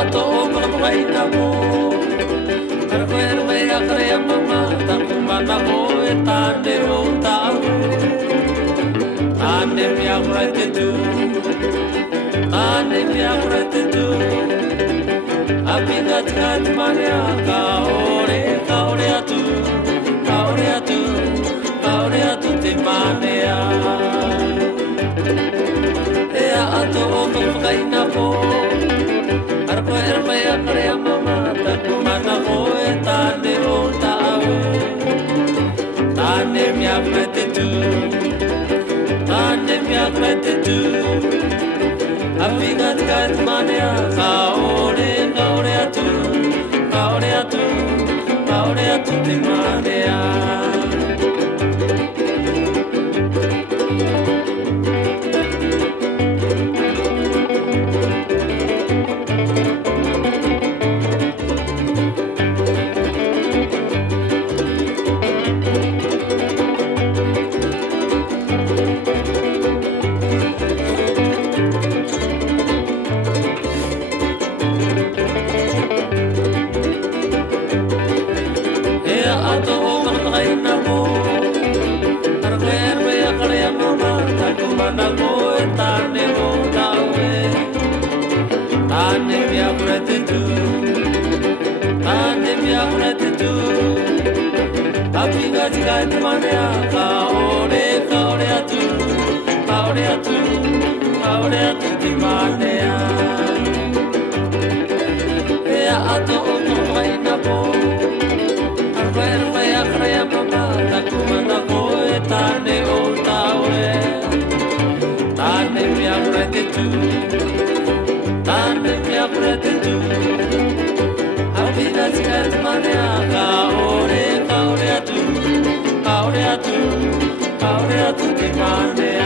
ato o mai na mo ar ver me a crea mama ta kumana ko e tane o tau ane mi aurete tu ane mi aurete tu apigat gat mania ka ore atu ka ore atu te mania e ato o mai na mo ar ver me a crea mama ta kumana ko e tane o tau ane mi aurete tu ane mi aurete tu apigat gat mania ka ore atu te mania Aure atu te mane